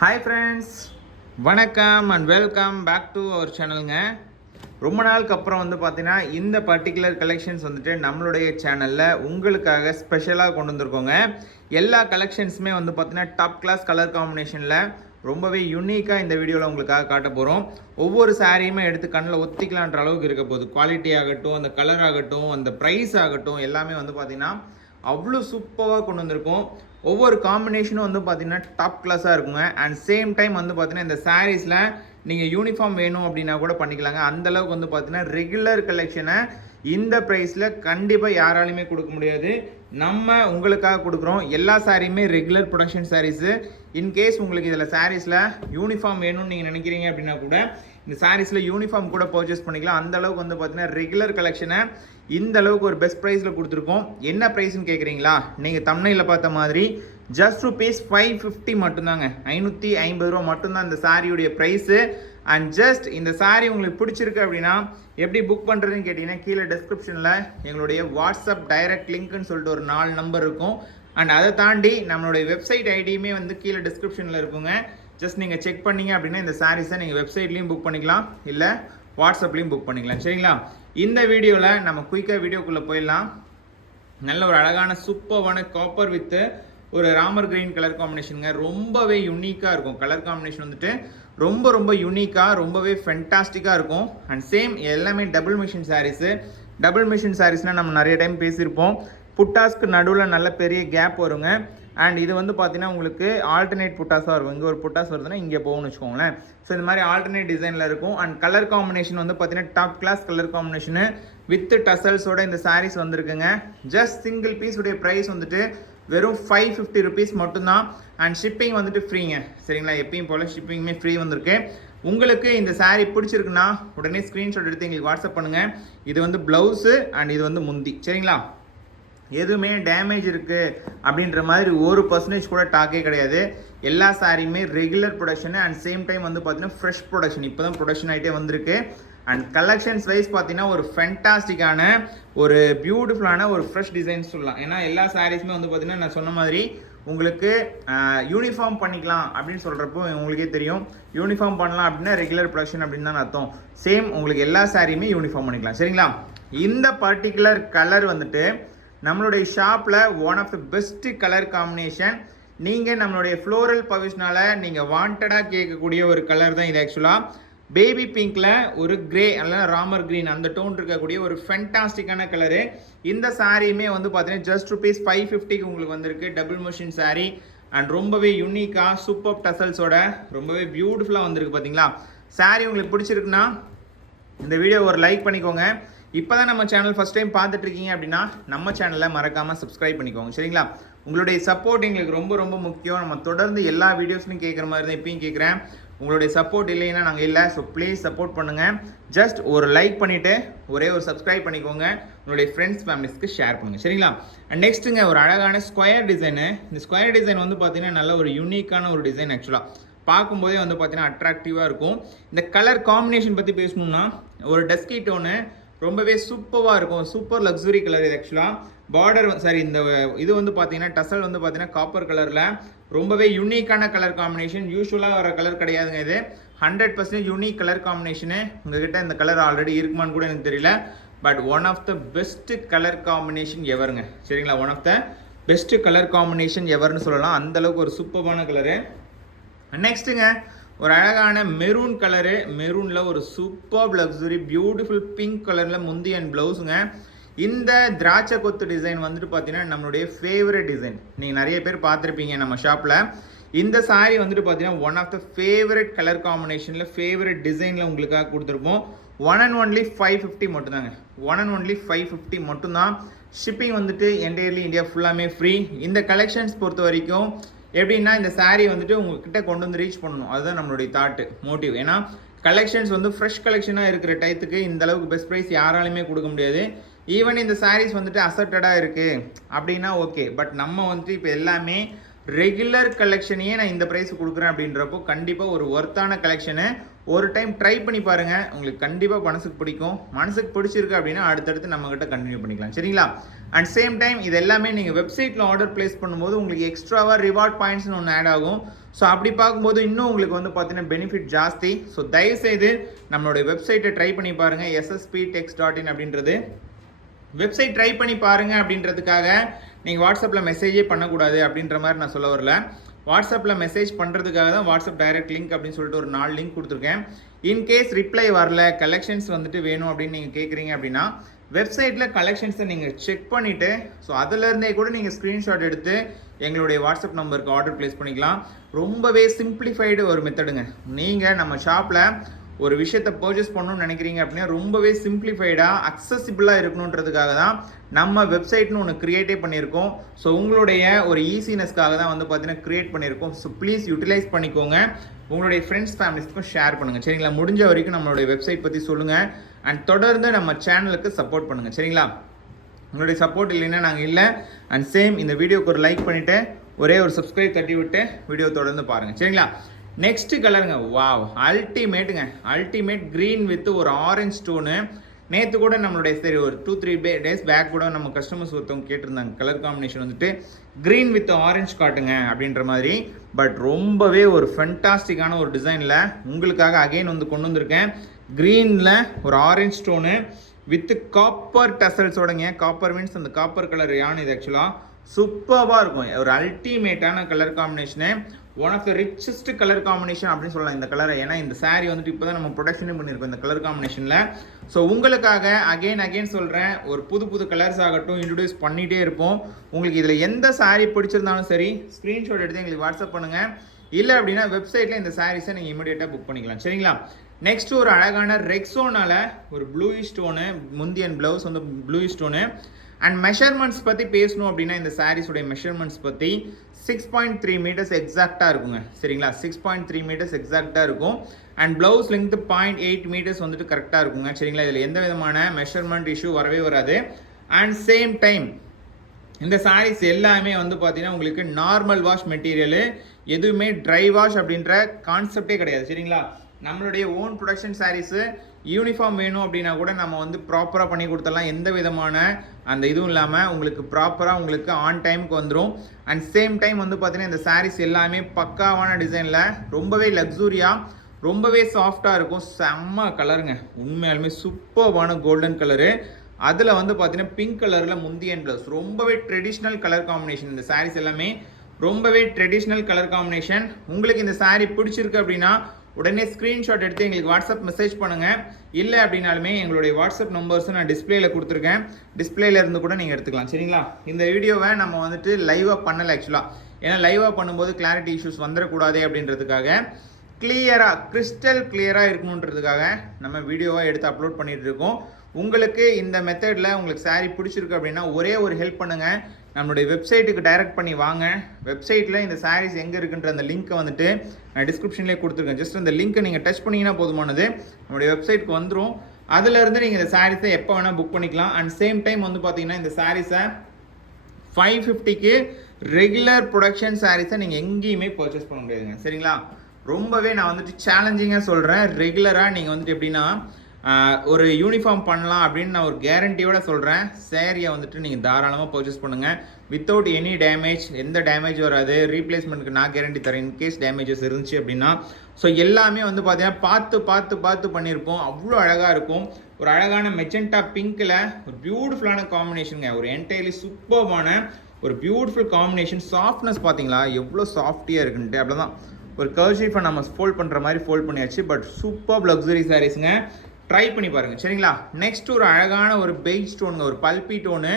Hi friends, வணக்கம் and welcome back to our சேனலுங்க. ரொம்ப நாளுக்கு அப்புறம் பார்த்தீங்கன்னா இந்த பர்டிகுலர் கலெக்ஷன்ஸ் நம்மளுடைய சேனலில் உங்களுக்காக ஸ்பெஷலாக கொண்டு வந்திருக்கோங்க. எல்லா கலெக்ஷன்ஸுமே பார்த்தீங்கன்னா டாப் கிளாஸ் கலர் காம்பினேஷனில் ரொம்பவே யூனிக்காக இந்த வீடியோவில் உங்களுக்காக காட்ட போகிறோம். ஒவ்வொரு சாரியுமே எடுத்து கண்ணில் ஒத்திக்கலான்ற அளவுக்கு இருக்க போகுது. குவாலிட்டி ஆகட்டும், அந்த கலர் ஆகட்டும், அந்த ப்ரைஸ் ஆகட்டும், எல்லாமே பார்த்தீங்கன்னா அவ்வளோ சூப்பராக கொண்டு வந்திருக்கோம். ஒவ்வொரு காம்பினேஷனும் பார்த்தீங்கன்னா டாப் கிளாஸாக இருக்குங்க. அண்ட் சேம் டைம் பார்த்தீங்கன்னா இந்த சாரீஸில் நீங்கள் யூனிஃபார்ம் வேணும் அப்படின்னா கூட பண்ணிக்கலாங்க. அந்தளவுக்கு பார்த்தீங்கன்னா ரெகுலர் கலெக்ஷனை இந்த ப்ரைஸில் கண்டிப்பாக யாராலையுமே கொடுக்க முடியாது. நம்ம உங்களுக்காக கொடுக்குறோம். எல்லா சாரியுமே ரெகுலர் ப்ரொடக்ஷன் சாரீஸு. இன்கேஸ் உங்களுக்கு இதில் சாரீஸில் யூனிஃபார்ம் வேணும்னு நீங்கள் நினைக்கிறீங்க அப்படின்னா கூட இந்த சாரீஸில் யூனிஃபார்ம் கூட பர்ச்சேஸ் பண்ணிக்கலாம். அந்தளவுக்கு பார்த்தீங்கன்னா ரெகுலர் கலெக்ஷனை இந்த அளவுக்கு ஒரு பெஸ்ட் ப்ரைஸில் கொடுத்துருக்கோம். என்ன ப்ரைஸ்ன்னு கேட்குறீங்களா? நீங்கள் தம்ப்நெயிலில் பார்த்த மாதிரி ஜஸ்ட் ருபீஸ் 550 மட்டும்தாங்க. 550 ரூபா மட்டும்தான் இந்த சாரியுடைய ப்ரைஸு. அண்ட் ஜஸ்ட் இந்த சாரீ உங்களுக்கு பிடிச்சிருக்கு அப்படின்னா எப்படி புக் பண்ணுறதுன்னு கேட்டிங்கன்னா கீழே டிஸ்கிரிப்ஷனில் எங்களுடைய வாட்ஸ்அப் டைரக்ட் லிங்க்னு சொல்லிட்டு ஒரு 4 நம்பர் இருக்கும். அண்ட் அதை தாண்டி நம்மளுடைய வெப்சைட் ஐடியுமே கீழே டிஸ்கிரிப்ஷனில் இருக்குங்க. ஜஸ்ட் நீங்கள் செக் பண்ணிங்க அப்படின்னா இந்த சாரீஸை நீங்கள் வெப்சைட்லேயும் புக் பண்ணிக்கலாம், இல்லை வாட்ஸ்அப்லேயும் புக் பண்ணிக்கலாம். சரிங்களா? இந்த வீடியோவில் நம்ம குயிக்காக வீடியோக்குள்ளே போயிடலாம். நல்ல ஒரு அழகான சூப்பரான காப்பர் வித்து ஒரு ராமர் கிரீன் கலர் காம்பினேஷனுங்க. ரொம்பவே யூனிக்காக இருக்கும். கலர் காம்பினேஷன் ரொம்ப யூனிக்காக ரொம்பவே ஃபென்டாஸ்டிக்காக இருக்கும். அண்ட் சேம் எல்லாமே double machine saris. Double machine சாரீஸ்னால் நம்ம நிறைய டைம் பேசியிருப்போம். புட்டாஸ்க்கு நடுவில் நல்ல பெரிய கேப் வருங்க. அண்ட் இது பார்த்தீங்கன்னா உங்களுக்கு ஆல்டர்னேட் புட்டாஸாக இருக்கும். இங்கே ஒரு புட்டாஸ் வருதுன்னா இங்கே போகணும்னு வச்சுக்கோங்களேன். ஸோ இந்த மாதிரி ஆல்டர்னேட் டிசைனில் இருக்கும். அண்ட் கலர் காம்பினேஷன் பார்த்தீங்கன்னா top class colour combination with டசல்ஸோட இந்த சாரீஸ் வந்திருக்குங்க. ஜஸ்ட் சிங்கிள் பீஸ் உடைய ப்ரைஸ் வெறும் 550 ருபீஸ் மட்டும்தான். அண்ட் ஷிப்பிங் ஃப்ரீங்க. சரிங்களா? எப்பயும் போல் ஷிப்பிங்குமே ஃப்ரீ வந்திருக்கு. உங்களுக்கு இந்த சாரீ பிடிச்சிருக்குன்னா உடனே ஸ்க்ரீன்ஷாட் எடுத்து எங்களுக்கு வாட்ஸ்அப் பண்ணுங்கள். இது ப்ளவுஸு அண்ட் இது முந்தி. சரிங்களா? எதுவுமே டேமேஜ் இருக்குது அப்படின்ற மாதிரி 1% கூட டாக்கே கிடையாது. எல்லா சாரியுமே regular production. And same time பார்த்தீங்கன்னா ஃப்ரெஷ் ப்ரொடக்ஷன். இப்போ தான் ப்ரொடக்ஷன் ஆகிட்டே வந்திருக்கு. அண்ட் கலெக்ஷன்ஸ் வைஸ் பார்த்தீங்கன்னா ஒரு ஃபென்டாஸ்டிக்கான ஒரு பியூட்டிஃபுல்லான ஒரு ஃப்ரெஷ் டிசைன்ஸ் சொல்லலாம். ஏன்னா எல்லா சாரீஸுமே பார்த்தீங்கன்னா நான் சொன்ன மாதிரி உங்களுக்கு யூனிஃபார்ம் பண்ணிக்கலாம் அப்படின்னு சொல்கிறப்போ உங்களுக்கே தெரியும். யூனிஃபார்ம் பண்ணலாம் அப்படின்னா ரெகுலர் ப்ரொடக்ஷன் அப்படின்னு தான் அர்த்தம். சேம் உங்களுக்கு எல்லா சாரியுமே யூனிஃபார்ம் பண்ணிக்கலாம். சரிங்களா? இந்த பர்டிகுலர் கலர் நம்மளுடைய ஷாப்பில் one of the best colour combination. நீங்கள் நம்மளுடைய ஃப்ளோரல் பவிஷ்னால் நீங்கள் வாண்டடாக கேட்கக்கூடிய ஒரு கலர் தான் இது. ஆக்சுவலாக பேபி பிங்க்கில் ஒரு அல்ல ராமர் க்ரீன் அந்த டோன் இருக்கக்கூடிய ஒரு ஃபென்டாஸ்டிக்கான கலரு. இந்த சாரியுமே பார்த்தீங்கன்னா ஜஸ்ட் ருபீஸ் 550க்கு உங்களுக்கு வந்திருக்கு. டபுள் மிஷின் சாரீ அண்ட் ரொம்பவே யூனிக்காக சூப்பர் டசல்ஸோட ரொம்பவே பியூட்டிஃபுல்லாக வந்திருக்கு. பார்த்தீங்களா? சாரீ உங்களுக்கு பிடிச்சிருக்குன்னா இந்த வீடியோ ஒரு லைக் பண்ணிக்கோங்க. இப்போ தான் நம்ம சேனல் ஃபஸ்ட் டைம் பார்த்துட்ருக்கீங்க அப்படின்னா நம்ம சேனலை மறக்காமல் சப்ஸ்கிரைப் பண்ணிக்கோங்க. சரிங்களா? உங்களுடைய சப்போர்ட் எங்களுக்கு ரொம்ப முக்கியம். நம்ம தொடர்ந்து எல்லா வீடியோஸ்லையும் கேட்குற மாதிரி தான் இப்பயும் கேட்குறேன். உங்களுடைய சப்போர்ட் இல்லைன்னா நாங்கள் இல்லை. ஸோ ப்ளீஸ் சப்போர்ட் பண்ணுங்கள். ஜஸ்ட் ஒரு லைக் பண்ணிவிட்டு ஒரே ஒரு சப்ஸ்கிரைப் பண்ணிக்கோங்க. உங்களுடைய ஃப்ரெண்ட்ஸ் ஃபேமிலிஸ்க்கு ஷேர் பண்ணுங்கள். சரிங்களா? அண்ட் நெக்ஸ்ட்டுங்க ஒரு அழகான ஸ்கொயர் டிசைனு. இந்த ஸ்கொயர் டிசைன் பார்த்தீங்கன்னா நல்ல ஒரு யூனிக்கான ஒரு டிசைன். ஆக்சுவலாக பார்க்கும்போதே பார்த்தீங்கன்னா அட்ராக்டிவாக இருக்கும். இந்த கலர் காம்பினேஷன் பற்றி பேசணுன்னா ஒரு டஸ்கி டோனு ரொம்பவே சூப்பராக இருக்கும். சூப்பர் லக்ஸுரி கலர் இது. ஆக்சுவலாக பார்டர் சாரி இந்த இது பார்த்தீங்கன்னா டசல் பார்த்தீங்கன்னா காப்பர் கலரில் ரொம்பவே யூனிக்கான கலர் காம்பினேஷன். யூஸ்வலாக வர கலர் கிடையாதுங்க. இது 100% யூனிக் கலர் காம்பினேஷனு. உங்ககிட்ட இந்த கலர் ஆல்ரெடி இருக்குமான்னு கூட எனக்கு தெரியல. But one of the best colour combination எவருங்க. சரிங்களா? One of the best colour combination எவர்னு சொல்லலாம். அந்தளவுக்கு ஒரு சூப்பரான கலரு. நெக்ஸ்ட்டுங்க ஒரு அழகான மெரூன் கலரு. மெரூனில் ஒரு சூப்பர் லக்ஸுரி பியூட்டிஃபுல் பிங்க் கலரில் முந்தி அண்ட் ப்ளவுஸுங்க. இந்த திராட்சை கொத்து டிசைன் பார்த்தீங்கன்னா நம்மளுடைய ஃபேவரட் டிசைன். நீங்கள் நிறைய பேர் பார்த்துருப்பீங்க நம்ம ஷாப்பில். இந்த சாரீ பார்த்தீங்கன்னா one of the favourite colour காம்பினேஷனில் ஃபேவரட் டிசைனில் உங்களுக்காக கொடுத்துருப்போம். ஒன் அண்ட் ஒன்லி 550 மட்டும்தாங்க. ஒன் அண்ட் ஒன்லி 550 மட்டும்தான். ஷிப்பிங் என்டையர்லி இந்தியா ஃபுல்லாமே ஃப்ரீ. இந்த கலெக்ஷன்ஸ் பொறுத்த வரைக்கும் எப்படின்னா இந்த சாரீ உங்ககிட்ட கொண்டு ரீச் பண்ணணும். அதுதான் நம்மளுடைய தாட்டு மோட்டிவ். ஏன்னா கலெக்ஷன்ஸ் ஃப்ரெஷ் கலெக்ஷனாக இருக்கிற டைத்துக்கு இந்த அளவுக்கு பெஸ்ட் ப்ரைஸ் யாராலுமே கொடுக்க முடியாது. ஈவன் இந்த சாரீஸ் அசர்ட்டடாக இருக்குது அப்படின்னா ஓகே. பட் நம்ம இப்போ எல்லாமே ரெகுலர் கலெக்ஷனையே நான் இந்த ப்ரைஸ் கொடுக்குறேன் அப்படின்றப்போ கண்டிப்பாக ஒரு ஒர்த்தான கலெக்ஷனு. ஒரு டைம் ட்ரை பண்ணி பாருங்கள், உங்களுக்கு கண்டிப்பாக மனசுக்கு பிடிக்கும். மனசுக்கு பிடிச்சிருக்கு அப்படின்னா அடுத்தடுத்து நம்மகிட்ட கண்டினியூ பண்ணிக்கலாம், சரிங்களா? அண்ட் சேம் டைம் இது எல்லாமே நீங்கள் வெப்சைட்டில் ஆர்டர் பிளேஸ் பண்ணும்போது உங்களுக்கு எக்ஸ்ட்ராவாக ரிவார்ட் பாயிண்ட்ஸ்னு ஒன்று ஆட் ஆகும். ஸோ அப்படி பார்க்கும்போது இன்னும் உங்களுக்கு வந்து பார்த்தீங்கன்னா பெனிஃபிட் ஜாஸ்தி. ஸோ தயவுசெய்து நம்மளுடைய வெப்சைட்டை ட்ரை பண்ணி பாருங்கள், ssptex.in அப்படின்றது வெப்சைட் ட்ரை பண்ணி பாருங்கள். அப்படின்றதுக்காக நீங்கள் வாட்ஸ்அப்பில் மெசேஜே பண்ணக்கூடாது அப்படின்ற மாதிரி நான் சொல்ல வரல. வாட்ஸ்அப்பில் மெசேஜ் பண்ணுறதுக்காக தான் வாட்ஸ்அப் டைரக்ட் லிங்க் அப்படின்னு சொல்லிட்டு ஒரு 4 லிங்க் கொடுத்துருக்கேன். இன்கேஸ் ரிப்ளை வரல, கலெக்ஷன்ஸ் வந்துட்டு வேணும் அப்படின்னு நீங்கள் கேட்குறீங்க அப்படின்னா வெப்சைட்டில் கலெக்ஷன்ஸை நீங்கள் செக் பண்ணிவிட்டு ஸோ அதிலேருந்தே கூட நீங்கள் ஸ்க்ரீன்ஷாட் எடுத்து எங்களுடைய வாட்ஸ்அப் நம்பருக்கு ஆர்டர் ப்ளேஸ் பண்ணிக்கலாம். ரொம்பவே சிம்பிளிஃபைடு ஒரு மெத்தடுங்க. நீங்கள் நம்ம ஷாப்பில் ஒரு விஷயத்தை பர்ச்சேஸ் பண்ணணும்னு நினைக்கிறீங்க அப்படின்னா ரொம்பவே சிம்பிளிஃபைடாக அக்சசிபிளாக இருக்கணுன்றதுக்காக தான் நம்ம வெப்சைட்னு ஒன்று க்ரியேட்டே பண்ணியிருக்கோம். ஸோ உங்களுடைய ஒரு ஈஸினஸ்க்காக தான் வந்து பார்த்தீங்கன்னா க்ரியேட் பண்ணியிருக்கோம். ஸோ ப்ளீஸ் யூட்டிலைஸ் பண்ணிக்கோங்க, உங்களுடைய ஃப்ரெண்ட்ஸ் ஃபேமிலிஸ்க்கும் ஷேர் பண்ணுங்கள், சரிங்களா? முடிஞ்ச வரைக்கும் நம்மளுடைய வெப்சைட் பற்றி சொல்லுங்கள் அண்ட் தொடர்ந்து நம்ம சேனலுக்கு சப்போர்ட் பண்ணுங்கள், சரிங்களா? உங்களுடைய சப்போர்ட் இல்லைன்னா நாங்கள் இல்லை. அண்ட் சேம் இந்த வீடியோக்கு ஒரு லைக் பண்ணிவிட்டு ஒரே ஒரு சப்ஸ்கிரைப் தட்டி விட்டு வீடியோ தொடர்ந்து பாருங்கள், சரிங்களா? நெக்ஸ்ட் கலருங்க, வாவ், அல்டிமேட்டுங்க. அல்டிமேட் க்ரீன் வித் ஒரு ஆரஞ்ச் ஸ்டோனு. நேற்று கூட நம்மளுடைய சரி ஒரு 2-3 டேஸ் பேக் கூட நம்ம கஸ்டமர்ஸ் ஒருத்தவங்க கேட்டிருந்தாங்க கலர் காம்பினேஷன் வந்துட்டு க்ரீன் வித் ஆரஞ்ச் காட்டுங்க அப்படின்ற மாதிரி. பட் ரொம்பவே ஒரு ஃபென்டாஸ்டிக்கான ஒரு டிசைனில் உங்களுக்காக அகைன் வந்து கொண்டு வந்திருக்கேன். க்ரீனில் ஒரு ஆரஞ்ச் ஸ்டோனு வித் காப்பர் டசல்ஸோடங்க. காப்பர் மீன்ஸ் அந்த காப்பர் கலர் யான் இது ஆக்சுவலாக சூப்பராக இருக்கும். ஒரு அல்டிமேட்டான colour combination, one of the richest colour combination அப்படின்னு சொல்லலாம் இந்த கலரை. ஏன்னா இந்த saree வந்துட்டு இப்போ தான் நம்ம ப்ரொடக்ஷனே பண்ணியிருக்கோம் இந்த கலர் காம்பினேஷனில். ஸோ உங்களுக்காக அகைன் சொல்கிறேன், ஒரு புது கலர்ஸ் ஆகட்டும் இன்ட்ரடியூஸ் பண்ணிகிட்டே இருப்போம். உங்களுக்கு இதில் எந்த saree பிடிச்சிருந்தாலும் சரி ஸ்க்ரீன்ஷாட் எடுத்து எங்களுக்கு வாட்ஸ்அப் பண்ணுங்கள். இல்லை அப்படின்னா வெப்சைட்டில் இந்த சாரீஸை நீங்கள் இமீடியட்டாக புக் பண்ணிக்கலாம், சரிங்களா? நெக்ஸ்ட் ஒரு அழகான ரெக்ஸோனால ஒரு ப்ளூயிஷ் ஸ்டோனு, முந்தி அண்ட் ப்ளவுஸ் வந்து ப்ளூயிஷ் ஸ்டோனு. அண்ட் மெஷர்மெண்ட்ஸ் பற்றி பேசணும் அப்படின்னா இந்த சாரீஸுடைய மெஷர்மெண்ட்ஸ் பற்றி 6.3 மீட்டர்ஸ் எக்ஸாக்டாக இருக்குங்க, சரிங்களா? 6.3 மீட்டர்ஸ் எக்ஸாக்டாக இருக்கும். அண்ட் ப்ளவுஸ் லெங்க் 0.8 மீட்டர்ஸ் வந்துட்டு கரெக்டாக இருக்குங்க, சரிங்களா? இதில் எந்த விதமான மெஷர்மெண்ட் இஷ்யூ வரவே வராது. அண்ட் சேம் டைம் இந்த சாரீஸ் எல்லாமே வந்து பார்த்தீங்கன்னா உங்களுக்கு நார்மல் வாஷ் மெட்டீரியலு, எதுவுமே ட்ரை வாஷ் அப்படின்ற கான்செப்டே கிடையாது, சரிங்களா? நம்மளுடைய ஓன் ப்ரொடக்ஷன் சாரீஸு யூனிஃபார்ம் வேணும் அப்படின்னா கூட நம்ம வந்து ப்ராப்பராக பண்ணி கொடுத்துடலாம். எந்த விதமான அந்த இதுவும் இல்லாமல் உங்களுக்கு ப்ராப்பராக உங்களுக்கு ஆன் டைமுக்கு வந்துடும். அண்ட் சேம் டைம் வந்து பார்த்தீங்கன்னா இந்த சாரீஸ் எல்லாமே பக்காவான டிசைனில் ரொம்பவே லக்ஸூரியாக ரொம்பவே சாஃப்டாக இருக்கும். செம்ம கலருங்க, உண்மையாலுமே சூப்பர்வான கோல்டன் கலரு. அதில் வந்து பார்த்தீங்கன்னா பிங்க் கலரில் முந்தி அண்ட் ப்ளவுஸ் ரொம்பவே ட்ரெடிஷ்னல் கலர் காம்பினேஷன். இந்த சாரீஸ் எல்லாமே ரொம்பவே ட்ரெடிஷ்னல் கலர் காம்பினேஷன். உங்களுக்கு இந்த சாரீ பிடிச்சிருக்கு அப்படின்னா உடனே ஸ்க்ரீன்ஷாட் எடுத்து எங்களுக்கு வாட்ஸ்அப் மெசேஜ் பண்ணுங்கள். இல்லை அப்படின்னாலுமே எங்களுடைய வாட்ஸ்அப் நம்பர்ஸை நான் டிஸ்பிளேயில் கொடுத்துருக்கேன், டிஸ்பிளேல இருந்து கூட நீங்கள் எடுத்துக்கலாம், சரிங்களா? இந்த வீடியோவை நம்ம வந்துட்டு லைவாக பண்ணலை ஆக்சுவலாக, ஏன்னா லைவாக பண்ணும்போது கிளாரிட்டி இஷ்யூஸ் வந்துடக்கூடாது அப்படின்றதுக்காக கிளியராக கிறிஸ்டல் கிளியராக இருக்கணுன்றதுக்காக நம்ம வீடியோவாக எடுத்து அப்லோட் பண்ணிகிட்டு இருக்கோம். உங்களுக்கு இந்த மெத்தடில் உங்களுக்கு saree பிடிச்சிருக்கு அப்படின்னா ஒரே ஒரு ஹெல்ப் பண்ணுங்கள், நம்மளுடைய வெப்சைட்டுக்கு டைரக்ட் பண்ணி வாங்க. வெப்சைட்டில் இந்த சாரீஸ் எங்கே இருக்குன்ற அந்த லிங்க்கை வந்துட்டு நான் டிஸ்கிரிப்ஷன்லேயே கொடுத்துருக்கேன். ஜஸ்ட் அந்த லிங்க்கை நீங்கள் டச் பண்ணிங்கன்னா போதுமானது, நம்மளுடைய வெப்சைட்டுக்கு வந்துடும். அதிலேருந்து நீங்கள் இந்த சாரீஸை எப்போ வேணால் புக் பண்ணிக்கலாம். அண்ட் சேம் டைம் வந்து பார்த்தீங்கன்னா இந்த சாரீஸை 550க்கு ரெகுலர் ப்ரொடக்ஷன் சாரீஸை நீங்கள் எங்கேயுமே பர்ச்சேஸ் பண்ண முடியாதுங்க, சரிங்களா? ரொம்பவே நான் வந்துட்டு சேலஞ்சிங்காக சொல்கிறேன். ரெகுலராக நீங்கள் வந்துட்டு எப்படின்னா ஒரு யூனிஃபார்ம் பண்ணலாம் அப்படின்னு நான் ஒரு கேரண்டியோட சொல்கிறேன். சேரீயை வந்துட்டு நீங்கள் தாராளமாக பர்ச்சேஸ் பண்ணுங்கள் வித்தவுட் எனி டேமேஜ். எந்த டேமேஜ் வராது. ரீப்ளேஸ்மெண்ட்டுக்கு நான் கேரண்டி தரேன் இன்கேஸ் டேமேஜஸ் இருந்துச்சு அப்படின்னா. ஸோ எல்லாமே வந்து பார்த்தீங்கன்னா பார்த்து பண்ணியிருப்போம். அவ்வளோ அழகாக இருக்கும். ஒரு அழகான மெஜெண்டா பிங்க்கில் ஒரு பியூட்டிஃபுல்லான காம்பினேஷனுங்க. ஒரு என்டையர்லி சூப்பர்வான ஒரு பியூட்டிஃபுல் காம்பினேஷன். சாஃப்ட்னஸ் பார்த்தீங்களா எவ்வளோ சாஃப்டியாக இருக்குன்ட்டு. அவ்வளோதான், ஒரு கர்ஷீஃபை நம்ம ஃபோல்ட் பண்ணுற மாதிரி ஃபோல்ட் பண்ணியாச்சு. பட் சூப்பர் லக்ஸரி சாரீஸுங்க, ட்ரை பண்ணி பாருங்கள், சரிங்களா? நெக்ஸ்ட் ஒரு அழகான ஒரு பெய்ஜ் ஸ்டோனுங்க, ஒரு பல்பி டோனு.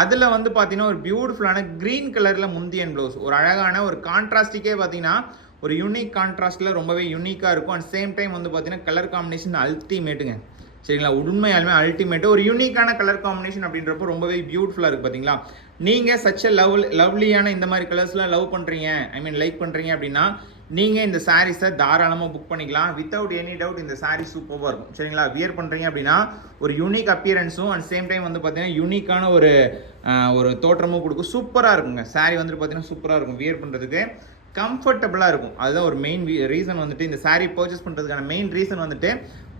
அதில் வந்து பார்த்தீங்கன்னா ஒரு பியூட்டிஃபுல்லான க்ரீன் கலரில் முந்தி அண்ட் ப்ளவுஸ். ஒரு அழகான ஒரு கான்ட்ராஸ்டிக்கே பார்த்தீங்கன்னா ஒரு யூனிக் கான்ட்ராஸ்ட்டில் ரொம்பவே யூனிக்காக இருக்கும். அண்ட் சேம் டைம் வந்து பார்த்தீங்கன்னா கலர் காம்பினேஷன் அல்டிமேட்டுங்க, சரிங்களா? உண்மையாலுமே அல்டிமேட்டு. ஒரு யூனிக்கான கலர் காம்பினேஷன் அப்படின்றப்போ ரொம்பவே பியூட்டிஃபுல்லாக இருக்குது பார்த்தீங்களா? நீங்கள் சச்ச லவ்லியான இந்த மாதிரி கலர்ஸ்லாம் லவ் பண்ணுறீங்க, லைக் பண்ணுறீங்க அப்படின்னா நீங்கள் இந்த சாரீஸை தாராளமாக புக் பண்ணிக்கலாம். வித்தவுட் எனி டவுட் இந்த சாரீ சூப்பராக இருக்கும். சரிங்களா, வியர் பண்ணுறீங்க அப்படின்னா ஒரு யூனிக் அப்பியரன்ஸும் அண்ட் சேம் டைம் வந்து பார்த்தீங்கன்னா யூனிக்கான ஒரு தோற்றமும் கொடுக்கும். சூப்பராக இருக்குங்க. சாரீ வந்துட்டு பார்த்தீங்கன்னா சூப்பராக இருக்கும், வியர் பண்ணுறதுக்கு கம்ஃபர்டபுளாக இருக்கும். அதுதான் ஒரு மெயின் ரீசன் வந்துட்டு இந்த சாரீ பர்ச்சேஸ் பண்ணுறதுக்கான மெயின் ரீசன் வந்துட்டு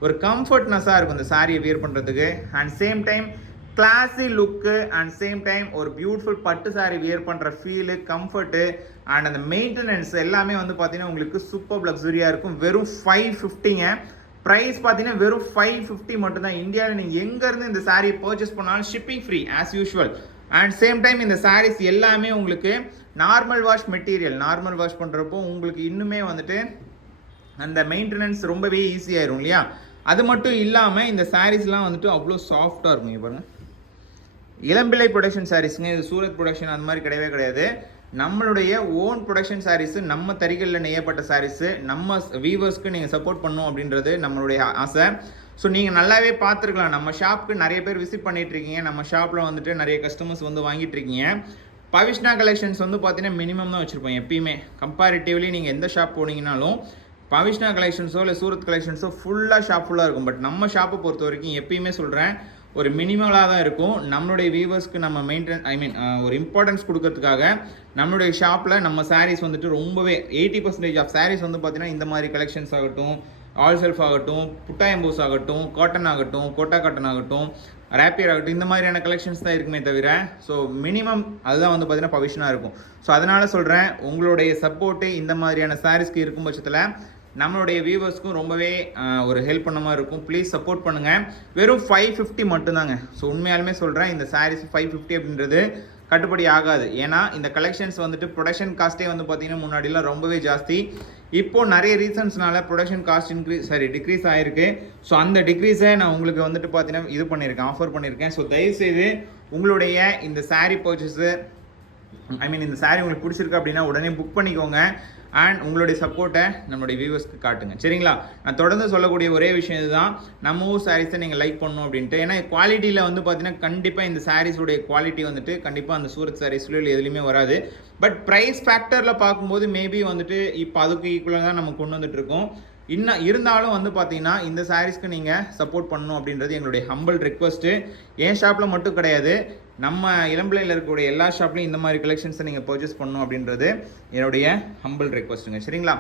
ஒரு கம்ஃபர்ட்னஸாக இருக்கும் இந்த சாரியை வியர் பண்ணுறதுக்கு. And same time classy look and same time ஒரு பியூட்டிஃபுல் பட்டு சாரி வியர் பண்ணுற ஃபீலு, கம்ஃபர்ட்டு அண்ட் அந்த மெயின்டெனன்ஸ் எல்லாமே வந்து பார்த்தீங்கன்னா உங்களுக்கு சூப்பர் லக்ஸுரியாக இருக்கும். வெறும் 550ங்க. ப்ரைஸ் பார்த்தீங்கன்னா வெறும் 550 மட்டும்தான். இந்தியாவில் நீங்கள் எங்கேருந்து இந்த சாரீ பர்ச்சேஸ் பண்ணாலும் shipping free as usual. And same time இந்த சாரீஸ் எல்லாமே உங்களுக்கு normal wash material. Normal wash பண்ணுறப்போ உங்களுக்கு இன்னுமே வந்துட்டு அந்த மெயின்டெனன்ஸ் ரொம்பவே ஈஸியாகிடும் இல்லையா. அது மட்டும் இல்லாமல் இந்த சாரீஸ்லாம் வந்துட்டு அவ்வளோ சாஃப்டாக இருக்கும். பாருங்கள், இளம்பிள்ளை ப்ரொடக்ஷன் சாரீஸுங்க. இது சூரத் ப்ரொடக்ஷன் அந்த மாதிரி கிடையவே கிடையாது. நம்மளுடைய ஓன் ப்ரொடக்ஷன் சாரீஸு, நம்ம தறிகளில் நெய்யப்பட்ட சாரீஸு, நம்ம வீவர்ஸ்க்கு நீங்கள் சப்போர்ட் பண்ணணும் அப்படின்றது நம்மளுடைய ஆசை. ஸோ நீங்கள் நல்லாவே பார்த்துருக்கலாம், நம்ம ஷாப்புக்கு நிறைய பேர் விசிட் பண்ணிட்டு இருக்கீங்க. நம்ம ஷாப்பில் வந்துட்டு நிறைய கஸ்டமர்ஸ் வந்து வாங்கிட்டு இருக்கீங்க. பவிஷ்ணா கலெக்ஷன்ஸ் வந்து பார்த்தீங்கன்னா மினிமம் தான் வச்சுருப்போம் எப்பயுமே. கம்பேரிட்டிவ்லி நீங்கள் எந்த ஷாப் போனீங்கனாலும் பவிஷ்ணா கலெக்ஷன்ஸோ இல்லை சூரத் கலெக்ஷன்ஸோ ஷாப் ஃபுல்லாக இருக்கும். பட் நம்ம ஷாப்பை பொறுத்த வரைக்கும் எப்பயுமே சொல்கிறேன் ஒரு மினிமலாக தான் இருக்கும். நம்மளுடைய வியூவர்ஸ்க்கு நம்ம ஒரு இம்பார்ட்டன்ஸ் கொடுக்கறதுக்காக நம்மளுடைய ஷாப்பில் நம்ம சாரீஸ் வந்துட்டு ரொம்பவே 80% ஆஃப் சாரீஸ் வந்து பார்த்தீங்கன்னா இந்த மாதிரி கலெக்ஷன்ஸ் ஆகட்டும், ஆல் செல்ஃப் ஆகட்டும், புட்டா எம்போஸ் ஆகட்டும், காட்டன் ஆகட்டும், கோட்டா காட்டன் ஆகட்டும், ரேப்பியர் ஆகட்டும், இந்த மாதிரியான கலெக்ஷன்ஸ் தான் இருக்குமே தவிர ஸோ மினிமம் அதுதான் வந்து பார்த்தீங்கன்னா பவிஷ்னா இருக்கும். ஸோ அதனால் சொல்கிறேன், உங்களுடைய சப்போர்ட்டு இந்த மாதிரியான சாரீஸ்க்கு இருக்கும் பட்சத்தில் நம்மளுடைய வியூவர்ஸ்க்கும் ரொம்பவே ஒரு ஹெல்ப் பண்ண மாதிரி இருக்கும். ப்ளீஸ் சப்போர்ட் பண்ணுங்கள். வெறும் 550 மட்டும்தாங்க. ஸோ உண்மையாலுமே சொல்கிறேன், இந்த சாரீஸ் 550 அப்படின்றது கட்டுப்படி ஆகாது. ஏன்னா இந்த கலெக்ஷன்ஸ் வந்துட்டு ப்ரொடக்ஷன் காஸ்ட்டே வந்து பார்த்தீங்கன்னா முன்னாடிலாம் ரொம்பவே ஜாஸ்தி. இப்போது நிறைய ரீசன்ஸ்னால ப்ரொடக்ஷன் காஸ்ட் டிக்ரீஸ் ஆகிருக்கு. ஸோ அந்த டிக்ரீஸை நான் உங்களுக்கு வந்துட்டு பார்த்தீங்கன்னா இது பண்ணியிருக்கேன், ஆஃபர் பண்ணியிருக்கேன். ஸோ தயவுசெய்து உங்களுடைய இந்த சாரீ பர்ச்சேஸு இந்த சாரீ உங்களுக்கு பிடிச்சிருக்கு அப்படின்னா உடனே புக் பண்ணிக்கோங்க. அண்ட் உங்களுடைய சப்போர்ட்டை நம்மளுடைய வியூவர்ஸ்க்கு காட்டுங்க. சரிங்களா, நான் தொடர்ந்து சொல்லக்கூடிய ஒரே விஷயம் இதுதான், நம்ம ஊர் சாரீஸை நீங்கள் லைக் பண்ணணும் அப்படின்ட்டு. ஏன்னா குவாலிட்டியில் வந்து பார்த்தீங்கன்னா கண்டிப்பாக இந்த சாரீஸுடைய குவாலிட்டி வந்துட்டு கண்டிப்பாக அந்த சூரத் சாரீஸ்ல எதுலையுமே வராது. பட் ப்ரைஸ் ஃபேக்டரில் பார்க்கும்போது மேபி வந்துட்டு இப்போ அதுக்கு ஈக்குவலாக தான் நம்ம கொண்டு வந்துட்டு இருக்கோம். இன்னும் இருந்தாலும் வந்து பார்த்தீங்கன்னா இந்த சாரீஸ்க்கு நீங்கள் சப்போர்ட் பண்ணணும் அப்படின்றது எங்களுடைய ஹம்பிள் ரெக்வஸ்ட்டு. என் ஷாப்பில் மட்டும் கிடையாது, நம்ம இளம்பிள்ளையில் இருக்கக்கூடிய எல்லா ஷாப்லையும் இந்த மாதிரி கலெக்ஷன்ஸை நீங்கள் பர்ச்சேஸ் பண்ணணும் அப்படின்றது என்னுடைய ஹம்பிள் ரெக்வஸ்ட்டுங்க. சரிங்களா,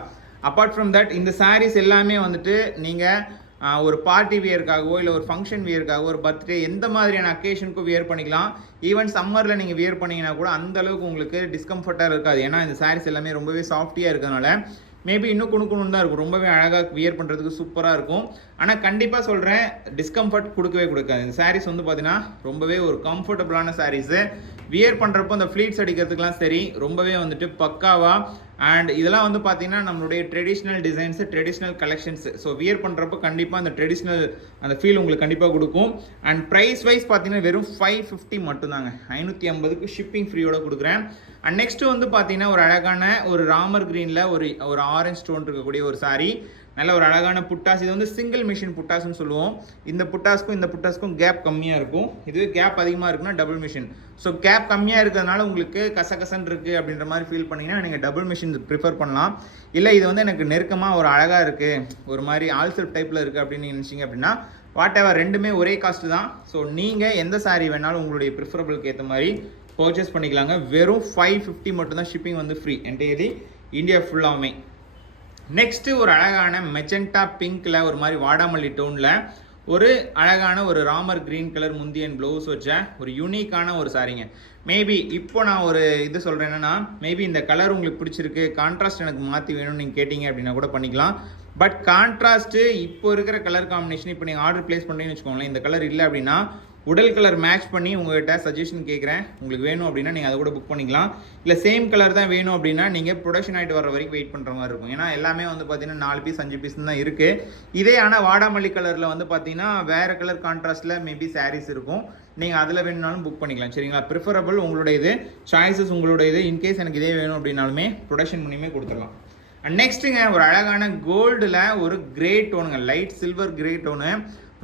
அப்பார்ட் ஃப்ரம் தட் இந்த சாரீஸ் எல்லாமே வந்துட்டு நீங்கள் ஒரு பார்ட்டி வியருக்காகவோ இல்லை ஒரு ஃபங்க்ஷன் வியருக்காகவோ ஒரு பர்த்டே எந்த மாதிரியான அக்கேஷனுக்கும் வியர் பண்ணிக்கலாம். ஈவன் சம்மரில் நீங்கள் வியர் பண்ணிங்கன்னா கூட அந்தளவுக்கு உங்களுக்கு டிஸ்கம்ஃபர்ட்டாக இருக்காது. ஏன்னா இந்த சாரீஸ் எல்லாமே ரொம்பவே சாஃப்டியாக இருக்கிறதுனால மேபி இன்னும் குணுக்குன்னு தான் இருக்கும், ரொம்பவே அழகாக வியர் பண்ணுறதுக்கு சூப்பராக இருக்கும். ஆனால் கண்டிப்பாக சொல்கிறேன், டிஸ்கம்ஃபர்ட் கொடுக்கவே கொடுக்காது. இந்த சாரீஸ் வந்து பார்த்தீங்கன்னா ரொம்பவே ஒரு கம்ஃபர்டபுளான சாரீஸு. வியர் பண்ணுறப்போ அந்த ஃப்ளீட்ஸ் அடிக்கிறதுக்கெலாம் சரி ரொம்பவே வந்துட்டு பக்காவாக. அண்ட் இதெல்லாம் வந்து பார்த்தீங்கன்னா நம்மளுடைய traditional designs, traditional collections. So wear பண்ணுறப்போ கண்டிப்பாக அந்த ட்ரெடிஷ்னல் அந்த ஃபீல் உங்களுக்கு கண்டிப்பாக கொடுக்கும். அண்ட் ப்ரைஸ் வைஸ் பார்த்தீங்கன்னா வெறும் 550 மட்டும்தாங்க. 550க்கு ஷிப்பிங் ஃப்ரீயோட கொடுக்குறேன். அண்ட் நெக்ஸ்ட்டு வந்து பார்த்தீங்கன்னா ஒரு அழகான ஒரு ராமர் க்ரீனில் ஒரு ஆரஞ்ச் ஸ்டோன் இருக்கக்கூடிய ஒரு சாரீ, நல்ல ஒரு அழகான புட்டாஸ். இது வந்து சிங்கிள் மிஷின் புட்டாஸ்ன்னு சொல்லுவோம். இந்த புட்டாஸ்க்கும் கேப் கம்மியாக இருக்கும். இதுவே கேப் அதிகமாக இருக்குன்னா டபுள் மிஷின். ஸோ கேப் கம்மியாக இருக்கிறதுனால உங்களுக்கு கசகசன் இருக்குது அப்படின்ற மாதிரி ஃபீல் பண்ணிங்கன்னா நீங்கள் டபுள் மிஷின் ப்ரிஃபர் பண்ணலாம். இல்லை இது வந்து எனக்கு நெருக்கமாக ஒரு அழகாக இருக்குது, ஒரு மாதிரி ஆல் செல்ஃப் டைப்பில் இருக்குது அப்படின்னு நினச்சிங்க அப்படின்னா வாட் எவர் ரெண்டுமே ஒரே காஸ்ட்டு தான். ஸோ நீங்கள் எந்த சாரீ வேணாலும் உங்களுடைய ப்ரிஃபரபிளுக்கு ஏற்ற மாதிரி பர்ச்சேஸ் பண்ணிக்கலாங்க. வெறும் 550 மட்டும்தான். ஷிப்பிங் வந்து ஃப்ரீ என்டையர்லி இந்தியா ஃபுல்லாமே. நெக்ஸ்ட்டு ஒரு அழகான மெஜெண்டா பிங்க்கில் ஒரு மாதிரி வாடாமல்லி டோனில் ஒரு அழகான ஒரு ராமர் க்ரீன் கலர் முந்தியன் ப்ளவுஸ் வச்ச ஒரு யூனிக்கான ஒரு சாரீங்க. மேபி இப்போ நான் ஒரு இது சொல்கிறேன் என்னென்னா, மேபி இந்த கலர் உங்களுக்கு பிடிச்சிருக்கு, கான்ட்ராஸ்ட் எனக்கு மாற்றி வேணும்னு நீங்கள் கேட்டிங்க அப்படின்னா கூட பண்ணிக்கலாம். பட் கான்ட்ராஸ்ட்டு இப்போ இருக்கிற கலர் காம்பினேஷன் இப்போ நீங்கள் ஆர்டர் ப்ளேஸ் பண்ணுறீங்கன்னு வச்சுக்கோங்களேன், இந்த கலர் இல்லை அப்படின்னா உடல் கலர் மேட்ச் பண்ணி உங்கள்கிட்ட சஜஷன் கேட்குறேன். உங்களுக்கு வேணும் அப்படின்னா நீங்கள் அதை கூட புக் பண்ணிக்கலாம். இல்லை சேம் கலர் தான் வேணும் அப்படின்னா நீங்கள் ப்ரொடக்ஷன் ஆகிட்டு வர வரைக்கும் வெயிட் பண்ணுற மாதிரி இருக்கும். ஏன்னா எல்லாமே வந்து பார்த்தீங்கன்னா 4 பீஸ் 5 பீஸ் தான் இருக்குது. இதே ஆனால் வாடாமல்லி கலரில் வந்து பார்த்தீங்கன்னா வேறு கலர் கான்ட்ராஸ்ட்டில் மேபி சாரீஸ் இருக்கும். நீங்கள் அதில் வேணும்னாலும் புக் பண்ணிக்கலாம். சரிங்களா, ப்ரிஃபரபிள் உங்களுடைய இது, சாய்ஸஸ் உங்களுடைய இது. இன்கேஸ் எனக்கு இதே வேணும் அப்படின்னாலுமே ப்ரொடக்ஷன் பண்ணியுமே கொடுத்துடலாம். அண்ட் நெக்ஸ்ட்டுங்க ஒரு அழகான கோல்டில் ஒரு கிரே டோனுங்க, லைட் சில்வர் கிரே டோனு,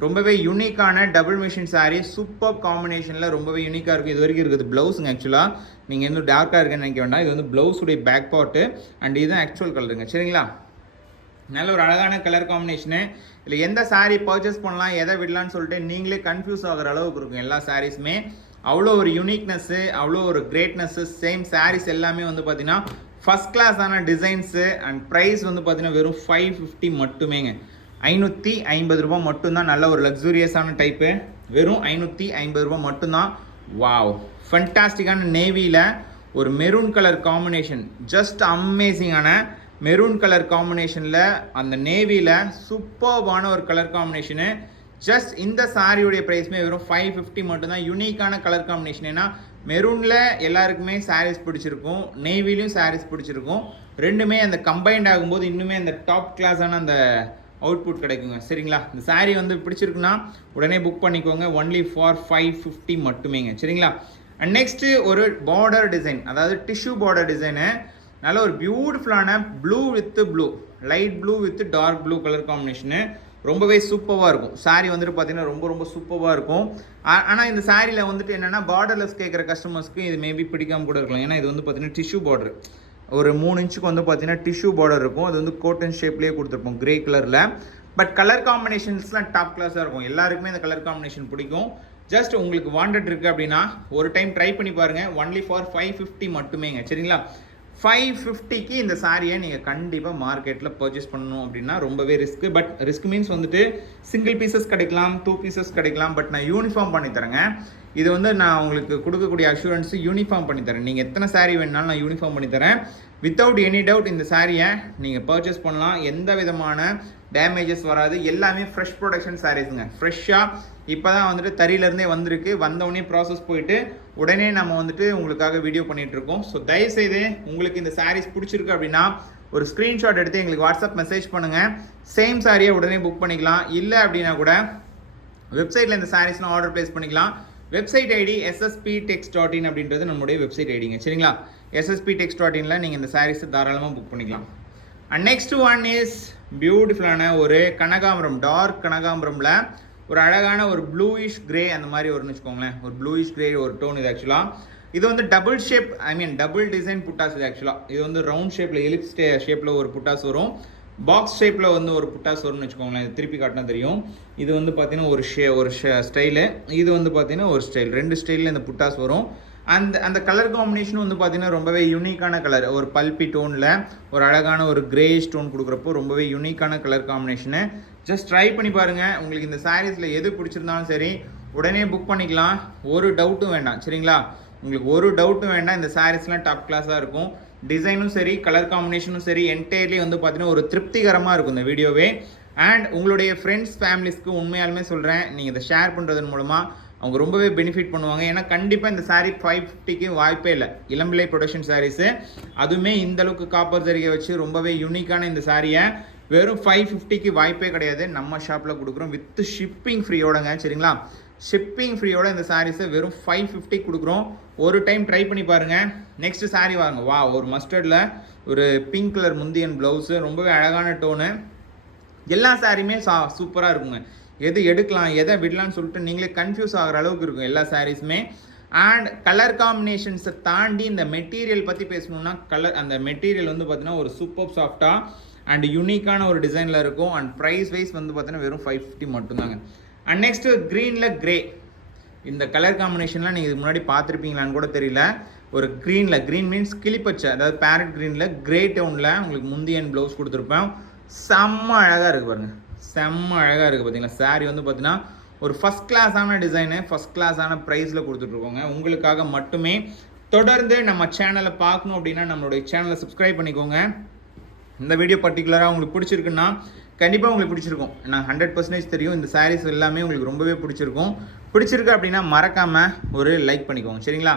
ரொம்பவே யூனிக்கான டபுள் மிஷின் சாரீ, சூப்பர் காம்பினேஷனில் ரொம்பவே யூனிக்காக இருக்குது. இது வரைக்கும் இருக்குது ப்ளவுஸுங்க. ஆக்சுவலாக நீங்கள் இன்னும் டார்க்காக இருக்குன்னு நினைக்க வேண்டாம். இது வந்து ப்ளவுஸுடைய பேக் பார்ட்டு அண்ட் இதுதான் ஆக்சுவல் கலருங்க. சரிங்களா, நல்ல ஒரு அழகான கலர் காம்பினேஷனு. இல்லை எந்த சாரீ பர்ச்சேஸ் பண்ணலாம், எதை விடலான்னு சொல்லிட்டு நீங்களே கன்ஃபியூஸ் ஆகிற அளவுக்கு இருக்கும் எல்லா சாரீஸுமே. அவ்வளோ ஒரு யூனிக்னஸ்ஸு, அவ்வளோ ஒரு கிரேட்னஸ்ஸு. சேம் சாரீஸ் எல்லாமே வந்து பார்த்தீங்கன்னா ஃபஸ்ட் கிளாஸான டிசைன்ஸு அண்ட் ப்ரைஸ் வந்து பார்த்தீங்கன்னா வெறும் 550 மட்டுமேங்க. 550 ரூபா மட்டும்தான். நல்ல ஒரு லக்ஸூரியஸான டைப்பு. வெறும் 550 ரூபா மட்டும்தான். வாவ், ஃபண்டாஸ்டிக்கான நேவியில் ஒரு மெரூன் கலர் காம்பினேஷன், ஜஸ்ட் அமேசிங்கான மெரூன் கலர் காம்பினேஷனில் அந்த நேவியில் சூப்பர்பான ஒரு கலர் காம்பினேஷனு. ஜஸ்ட் இந்த சாரியுடைய ப்ரைஸுமே வெறும் 550 மட்டும்தான். யூனிக்கான கலர் காம்பினேஷன். ஏன்னா மெரூனில் எல்லாருக்குமே சாரீஸ் பிடிச்சிருக்கும், நேவிலையும் சாரீஸ் பிடிச்சிருக்கும். ரெண்டுமே அந்த கம்பைன்ட் ஆகும்போது இன்னுமே அந்த டாப் கிளாஸான அந்த அவுட்புட் கிடைக்குங்க. சரிங்களா, இந்த சாரீ வந்து பிடிச்சிருக்குன்னா உடனே புக் பண்ணிக்கோங்க. ஒன்லி ஃபார் 550 மட்டுமேங்க. சரிங்களா, அண்ட் நெக்ஸ்ட்டு ஒரு பார்டர் டிசைன், அதாவது டிஷ்யூ பார்டர் டிசைனு. நல்ல ஒரு பியூட்டிஃபுல்லான blue with blue, light blue with dark blue colour combination. ரொம்பவே சூப்பராக இருக்கும். சாரீ வந்துட்டு பார்த்தீங்கன்னா ரொம்ப சூப்பராக இருக்கும். ஆனால் இந்த சாரியில் வந்துட்டு என்னென்னா பார்டர்லெஸ் கேட்குற கஸ்டமர்ஸ்க்கு இது மேபி பிடிக்காம கூட இருக்கலாம். ஏன்னா இது வந்து பார்த்தீங்கன்னா டிஷ்யூ பார்டர், ஒரு 3 இன்ச்சுக்கு வந்து பார்த்தீங்கன்னா டிஷ்யூ பார்டர் இருக்கும். அது வந்து கோட்டன் ஷேப்லேயே கொடுத்துருப்போம் கிரே கலரில். பட் கலர் காம்பினேஷன்ஸ்லாம் டாப் கிளாஸாக இருக்கும். எல்லாருக்குமே இந்த கலர் காம்பினேஷன் பிடிக்கும். ஜஸ்ட் உங்களுக்கு வாண்டட் இருக்குது அப்படின்னா ஒரு டைம் ட்ரை பண்ணி பாருங்கள். ஒன்லி ஃபார் 550 மட்டுமேங்க. சரிங்களா, 550க்கு இந்த சாரியை நீங்கள் கண்டிப்பாக மார்க்கெட்டில் பர்ச்சேஸ் பண்ணணும் அப்படின்னா ரொம்பவே ரிஸ்க்கு. பட் ரிஸ்க் மீன்ஸ் வந்துட்டு சிங்கிள் பீசஸ் கிடைக்கலாம், 2 பீசஸ் கிடைக்கலாம். பட் நான் யூனிஃபார்ம் பண்ணித்தரேங்க. இது வந்து நான் உங்களுக்கு கொடுக்கக்கூடிய அஷூரன்ஸு யூனிஃபார்ம் பண்ணித்தரேன். நீங்கள் எத்தனை சாரீ வேணுனாலும் நான் யூனிஃபார்ம் பண்ணித்தரேன். வித்தவுட் எனி டவுட் இந்த சாரியை நீங்கள் பர்ச்சேஸ் பண்ணலாம். எந்த விதமான டேமேஜஸ் வராது. எல்லாமே ஃப்ரெஷ் ப்ரொடக்ஷன் சாரீஸுங்க. ஃப்ரெஷ்ஷாக இப்போ தான் வந்துட்டு தறியிலேருந்தே வந்திருக்கு. வந்தவுடனே ப்ராசஸ் போயிட்டு உடனே நம்ம வந்துட்டு உங்களுக்காக வீடியோ பண்ணிகிட்ருக்கோம். ஸோ தயவுசெய்து உங்களுக்கு இந்த சாரீஸ் பிடிச்சிருக்கு அப்படின்னா ஒரு ஸ்க்ரீன்ஷாட் எடுத்து எங்களுக்கு வாட்ஸ்அப் மெசேஜ் பண்ணுங்கள். சேம் சாரியை உடனே புக் பண்ணிக்கலாம். இல்லை அப்படின்னா கூட வெப்சைட்டில் இந்த சாரீஸ்லாம் ஆர்டர் ப்ளேஸ் பண்ணிக்கலாம். வெப்சைட் ஐடி ssptex.in அப்படின்றது நம்மளுடைய வெப்சைட் ஐடிங்க. சரிங்களா, ssptex.inல நீங்கள் இந்த சாரீஸை தாராளமாக புக் பண்ணிக்கலாம். அண்ட் நெக்ஸ்ட் ஒன் இஸ் பியூட்டிஃபுல்லான ஒரு கனகாம்பரம், டார்க் கனகாம்பரமில் ஒரு அழகான ஒரு ப்ளூயிஷ் கிரே அந்த மாதிரி வரும்னு வச்சுக்கோங்களேன். ஒரு ப்ளூயிஷ் கிரே ஒரு டோன். இது ஆக்சுவலாக இது வந்து டபுள் ஷேப், டபுள் டிசைன் புட்டாஸ். இது ஆக்சுவலாக இது வந்து ரவுண்ட் ஷேப்பில், எலிப்ஸ் ஷேப்பில் ஒரு புட்டாஸ் வரும். பாக்ஸ் ஷேப்பில் வந்து ஒரு புட்டாஸ் வரும்னு வச்சுக்கோங்களேன். இது திருப்பி காட்டினா தெரியும். இது வந்து பார்த்தீங்கன்னா ஒரு ஸ்டைலு, இது வந்து பார்த்தீங்கன்னா ஒரு ஸ்டைல். 2 ஸ்டைலில் இந்த புட்டாஸ் வரும். அந்த கலர் காம்பினேஷனும் வந்து பார்த்தீங்கன்னா ரொம்பவே யூனிக்கான கலர். ஒரு பல்பி டோனில் ஒரு அழகான ஒரு கிரேஷ் டோன் கொடுக்குறப்போ ரொம்பவே யூனிக்கான கலர் காம்பினேஷனு. ஜஸ்ட் ட்ரை பண்ணி பாருங்கள். உங்களுக்கு இந்த சாரீஸில் எது பிடிச்சிருந்தாலும் சரி உடனே புக் பண்ணிக்கலாம். ஒரு டவுட்டும் வேண்டாம். சரிங்களா, உங்களுக்கு ஒரு டவுட்டும் வேண்டாம். இந்த சாரீஸ்லாம் டாப் கிளாஸாக இருக்கும். டிசைனும் சரி, கலர் காம்பினேஷனும் சரி, என்டையர்லி வந்து பார்த்தீங்கன்னா ஒரு திருப்திகரமாக இருக்கும் இந்த வீடியோவே. அண்ட் உங்களுடைய ஃப்ரெண்ட்ஸ் ஃபேமிலிஸ்க்கு உண்மையாலுமே சொல்கிறேன், நீங்கள் இதை ஷேர் பண்ணுறதன் மூலமாக அவங்க ரொம்பவே பெனிஃபிட் பண்ணுவாங்க. ஏன்னா கண்டிப்பாக இந்த சாரீ 550க்கு வாய்ப்பே இல்லை. இளம்பிள்ளை ப்ரொடக்ஷன் சாரீஸு, அதுவுமே இந்தளவுக்கு காப்பர் ஜரிகை வச்சு ரொம்பவே யூனிக்கான இந்த சாரியை வெறும் 550க்கு வாய்ப்பே கிடையாது. நம்ம ஷாப்பில் கொடுக்குறோம் வித் ஷிப்பிங் ஃப்ரீயோடங்க. சரிங்களா, ஷிப்பிங் ஃப்ரீயோட இந்த சாரீஸை வெறும் 550 கொடுக்குறோம். ஒரு டைம் ட்ரை பண்ணி பாருங்கள். நெக்ஸ்ட் சாரீ வாங்க. வா, ஒரு மஸ்டர்டில் ஒரு பிங்க் கலர் முந்தியன் ப்ளவுஸு, ரொம்பவே அழகான டோனு. எல்லா சாரியுமே சூப்பராக இருக்குங்க. எது எடுக்கலாம் எதை விடலான்னு சொல்லிட்டு நீங்களே கன்ஃபியூஸ் ஆகிற அளவுக்கு இருக்கும் எல்லா சாரீஸுமே. அண்ட் கலர் காம்பினேஷன்ஸை தாண்டி இந்த மெட்டீரியல் பற்றி பேசணுன்னா, அந்த மெட்டீரியல் வந்து பார்த்தீங்கன்னா ஒரு சூப்பர் சாஃப்டாக அண்ட் யூனிக்கான ஒரு டிசைனில் இருக்கும். அண்ட் ப்ரைஸ் வைஸ் வந்து பார்த்தீங்கன்னா வெறும் 550 மட்டும்தாங்க. அண்ட் நெக்ஸ்ட்டு க்ரீனில் கிரே, இந்த கலர் காம்பினேஷன்லாம் நீங்கள் இதுக்கு முன்னாடி பார்த்துருப்பீங்களான்னு கூட தெரியல. ஒரு க்ரீன் மீன்ஸ் கிளிப்பச்சை, அதாவது பேரட் க்ரீனில் கிரே டவுனில் உங்களுக்கு முந்தியன் ப்ளவுஸ் கொடுத்துருப்பேன். செம்ம அழகாக இருக்குது பாருங்கள், செம்ம அழகாக இருக்குது பார்த்தீங்களா. சாரீ வந்து பார்த்தீங்கன்னா ஒரு ஃபஸ்ட் கிளாஸான டிசைனு, ஃபஸ்ட் கிளாஸான ப்ரைஸில் கொடுத்துட்ருக்கோங்க உங்களுக்காக மட்டுமே. தொடர்ந்து நம்ம சேனலை பார்க்கணும் அப்படின்னா நம்மளுடைய சேனலை சப்ஸ்கிரைப் பண்ணிக்கோங்க. இந்த வீடியோ பர்டிகுலராக உங்களுக்கு பிடிச்சிருக்குன்னா கண்டிப்பாக உங்களுக்கு பிடிச்சிருக்கும். நான் 100% தெரியும். இந்த சாரீஸ் எல்லாமே உங்களுக்கு ரொம்பவே பிடிச்சிருக்கு அப்படின்னா மறக்காமல் ஒரு லைக் பண்ணிக்கோங்க. சரிங்களா,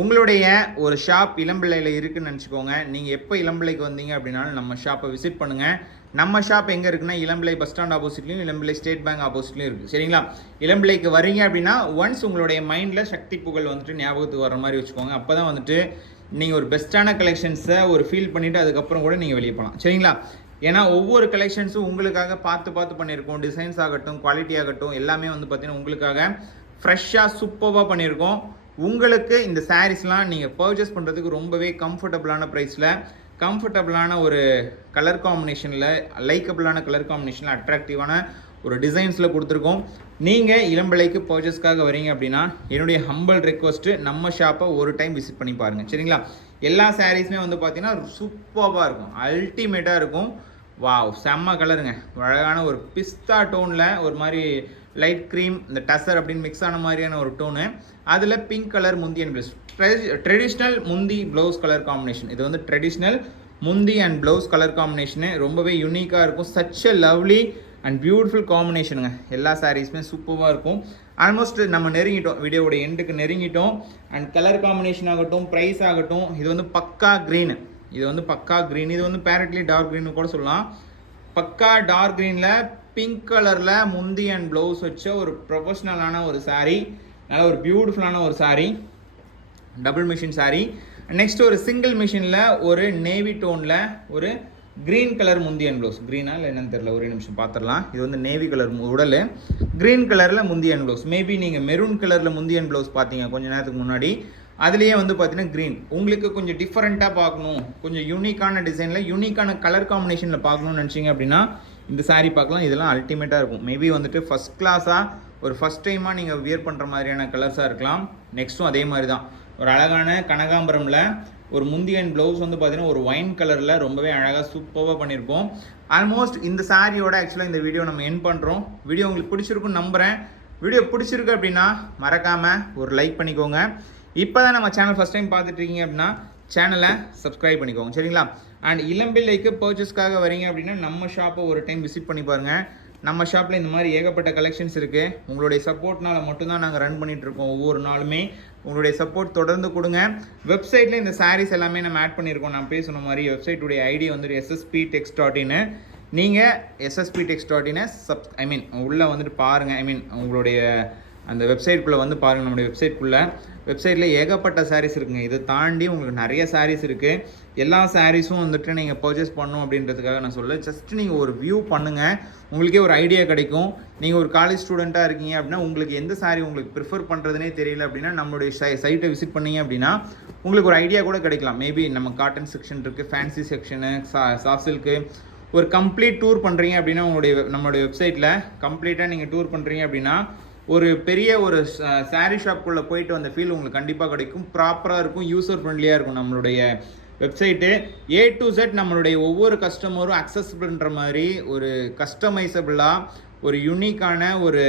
உங்களுடைய ஒரு ஷாப் இளம்பிள்ளையில் இருக்குதுன்னு நினச்சிக்கோங்க. நீங்கள் எப்போ இளம்பிள்ளைக்கு வந்தீங்க அப்படின்னாலும் நம்ம ஷாப்பை விசிட் பண்ணுங்கள். நம்ம ஷாப் எங்கே இருக்குன்னா இளம்பிள்ளை பஸ் ஸ்டாண்ட் ஆப்போசிட்லையும் இளம்பிள்ளை ஸ்டேட் பேங்க் ஆப்போசிட்லையும் இருக்குது. சரிங்களா, இளம்பிள்ளைக்கு வரீங்க அப்படின்னா ஒன்ஸ் உங்களுடைய மைண்டில் சக்தி புகழ் வந்துட்டு ஞாபகத்துக்கு வர மாதிரி வச்சுக்கோங்க. அப்போ தான் வந்துட்டு நீங்கள் ஒரு பெஸ்ட்டான கலெக்ஷன்ஸை ஒரு ஃபீல் பண்ணிவிட்டு அதுக்கப்புறம் கூட நீங்கள் வெளியே போகலாம். சரிங்களா, ஏன்னா ஒவ்வொரு கலெக்ஷன்ஸும் உங்களுக்காக பார்த்து பண்ணியிருக்கோம். டிசைன்ஸ் ஆகட்டும், குவாலிட்டி ஆகட்டும், எல்லாமே வந்து பார்த்தீங்கன்னா உங்களுக்காக ஃப்ரெஷ்ஷாக சூப்பராக பண்ணியிருக்கோம். உங்களுக்கு இந்த சாரீஸ்லாம் நீங்கள் பர்ச்சேஸ் பண்ணுறதுக்கு ரொம்பவே கம்ஃபர்டபுளான ப்ரைஸில், கம்ஃபர்டபுளான ஒரு கலர் காம்பினேஷனில், லைக்கபிளான கலர் காம்பினேஷனில், அட்ராக்டிவான ஒரு டிசைன்ஸில் கொடுத்துருக்கோம். நீங்கள் இளம்பிள்ளைக்கு பர்ச்சேஸ்க்காக வரீங்க அப்படின்னா என்னுடைய ஹம்பிள் ரெக்வஸ்ட்டு நம்ம ஷாப்பை ஒரு டைம் விசிட் பண்ணி பாருங்கள், சரிங்களா? எல்லா சாரீஸுமே வந்து பார்த்தீங்கன்னா சூப்பராக இருக்கும், அல்டிமேட்டாக இருக்கும். வாவ், செம்ம கலருங்க, அழகான ஒரு பிஸ்தா டோனில் ஒரு மாதிரி லைட் க்ரீம், இந்த டசர் அப்படின்னு மிக்ஸ் ஆன மாதிரியான ஒரு டோனு, அதில் பிங்க் கலர் முந்தி அண்ட் ப்ளவுஸ், ட்ரெடிஷ்னல் முந்தி ப்ளவுஸ் கலர் காம்பினேஷன். இது வந்து ட்ரெடிஷ்னல் முந்தி அண்ட் ப்ளவுஸ் கலர் காம்பினேஷனு ரொம்பவே யூனிக்காக இருக்கும். Such a lovely and beautiful காம்பினேஷனுங்க. எல்லா சாரீஸுமே சூப்பராக இருக்கும். ஆல்மோஸ்ட் நம்ம நெருங்கிட்டோம், வீடியோவோட எண்டுக்கு நெருங்கிட்டோம். அண்ட் கலர் காம்பினேஷன் ஆகட்டும், ப்ரைஸ் ஆகட்டும், இது வந்து பக்கா க்ரீனு, இது வந்து பக்கா க்ரீன், இது வந்து பேரட்லி டார்க் க்ரீனு கூட சொல்லலாம். பக்கா டார்க் க்ரீனில் பிங்க் கலரில் முந்தி அண்ட் ப்ளவுஸ் வச்ச ஒரு ப்ரொஃபஷ்னலான ஒரு சாரீ, நல்ல ஒரு பியூட்டிஃபுல்லான ஒரு sari, double machine sari. Next ஒரு சிங்கிள் மிஷினில் ஒரு நேவி டோனில் ஒரு க்ரீன் கலர் முந்தி அண்ட் ப்ளவுஸ், க்ரீனா இல்லை என்னன்னு தெரியல, ஒரே நிமிஷம் பார்த்துடலாம். இது வந்து நேவி கலர் உடல், க்ரீன் கலரில் முந்தி அண்ட் ப்ளவுஸ். மேபி நீங்கள் மெரூன் கலரில் முந்தி அண்ட் ப்ளவுஸ் பார்த்தீங்க கொஞ்சம் நேரத்துக்கு முன்னாடி, அதுலேயே வந்து பார்த்தீங்கன்னா க்ரீன். உங்களுக்கு கொஞ்சம் டிஃப்ரெண்ட்டாக பார்க்கணும், கொஞ்சம் யூனிக்கான டிசைனில், யூனிக்கான கலர் காம்பினேஷனில் பார்க்கணும்னு நினச்சிங்க அப்படின்னா இந்த சாரீ பார்க்கலாம். இதெல்லாம் அல்டிமேட்டாக இருக்கும். மேபி வந்துட்டு ஃபஸ்ட் கிளாஸாக ஒரு ஃபஸ்ட் டைமாக நீங்கள் வியர் பண்ணுற மாதிரியான கலர்ஸாக இருக்கலாம். நெக்ஸ்ட்டும் அதே மாதிரி தான், ஒரு அழகான கனகாம்பரமில் ஒரு முந்தி அண்ட் ப்ளவுஸ் வந்து பார்த்தீங்கன்னா ஒரு ஒயின் கலரில் ரொம்பவே அழகாக சூப்பராக பண்ணியிருக்கோம். ஆல்மோஸ்ட் இந்த சாரியோட ஆக்சுவலாக இந்த வீடியோ நம்ம எண்ட் பண்ணுறோம். வீடியோ உங்களுக்கு பிடிச்சிருக்குன்னு நம்புகிறேன். வீடியோ பிடிச்சிருக்கு அப்படின்னா மறக்காமல் ஒரு லைக் பண்ணிக்கோங்க. இப்போ தான் நம்ம சேனல் ஃபஸ்ட் டைம் பார்த்துட்டு இருக்கீங்க அப்படின்னா சேனலை சப்ஸ்கிரைப் பண்ணிக்கோங்க, சரிங்களா? அண்ட் இளம்பிள்ளைக்கு பர்ச்சேஸ்க்காக வரீங்க அப்படின்னா நம்ம ஷாப்பை ஒரு டைம் விசிட் பண்ணி பாருங்கள். நம்ம ஷாப்பில் இந்த மாதிரி ஏகப்பட்ட கலெக்ஷன்ஸ் இருக்குது. உங்களுடைய சப்போர்ட்னால் மட்டும்தான் நாங்கள் ரன் பண்ணிகிட்ருக்கோம். ஒவ்வொரு நாளுமே உங்களுடைய சப்போர்ட் தொடர்ந்து கொடுங்க. வெப்சைட்டில் இந்த சாரீஸ் எல்லாமே நம்ம ஆட் பண்ணியிருக்கோம். நான் பேசுன மாதிரி வெப்சைட்டுடைய ஐடி வந்துட்டு ssp.text.in. நீங்கள் ssp.text.in உள்ளே வந்துட்டு பாருங்கள். உங்களுடைய அந்த வெப்சைட்குள்ளே வந்து பாருங்கள். நம்மளுடைய வெப்சைட்டில் ஏகப்பட்ட சாரீஸ் இருக்குங்க. இதை தாண்டி உங்களுக்கு நிறைய சாரீஸ் இருக்குது. எல்லா சாரீஸும் வந்துட்டு நீங்கள் பர்ச்சேஸ் பண்ணணும் அப்படின்றதுக்காக நான் சொல்ல, ஜஸ்ட் நீங்கள் ஒரு வியூ பண்ணுங்கள், உங்களுக்கே ஒரு ஐடியா கிடைக்கும். நீங்கள் ஒரு காலேஜ் ஸ்டூடெண்ட்டாக இருக்கீங்க அப்படின்னா உங்களுக்கு எந்த சாரீ உங்களுக்கு ப்ரிஃபர் பண்ணுறதுனே தெரியல அப்படின்னா நம்மளுடைய சைட்டை விசிட் பண்ணிங்க அப்படின்னா உங்களுக்கு ஒரு ஐடியா கூட கிடைக்கலாம். மேபி நம்ம காட்டன் செக்ஷன் இருக்குது, ஃபேன்சி செக்ஷனு, சாஃப்ட் சில்க்கு, ஒரு கம்ப்ளீட் டூர் பண்ணுறீங்க அப்படின்னா நம்மளுடைய வெப்சைட்டில் கம்ப்ளீட்டாக நீங்கள் டூர் பண்ணுறீங்க அப்படின்னா ஒரு பெரிய ஒரு சாரீ ஷாப்புக்குள்ளே போயிட்டு வந்த ஃபீல் உங்களுக்கு கண்டிப்பாக கிடைக்கும். ப்ராப்பராக இருக்கும், யூசர் ஃப்ரெண்ட்லியாக இருக்கும். நம்மளுடைய வெப்சைட்டு A to Z நம்மளுடைய ஒவ்வொரு கஸ்டமரும் அக்சஸபிள்ன்ற மாதிரி ஒரு கஸ்டமைசபிளாக ஒரு யூனிக்கான ஒரு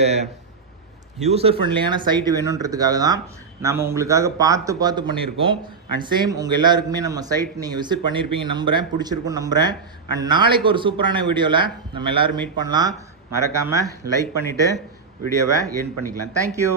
யூசர் ஃப்ரெண்ட்லியான சைட்டு வேணுன்றதுக்காக தான் நம்ம உங்களுக்காக பார்த்து பண்ணியிருக்கோம். அண்ட் சேம் உங்கள் எல்லாருக்குமே நம்ம சைட் நீங்கள் விசிட் பண்ணியிருப்பீங்க நம்புகிறேன், பிடிச்சிருக்குன்னு நம்புகிறேன். அண்ட் நாளைக்கு ஒரு சூப்பரான வீடியோவில் நம்ம எல்லோரும் மீட் பண்ணலாம். மறக்காமல் லைக் பண்ணிவிட்டு வீடியோவை எண்ட் பண்ணிக்கலாம். தேங்க்யூ.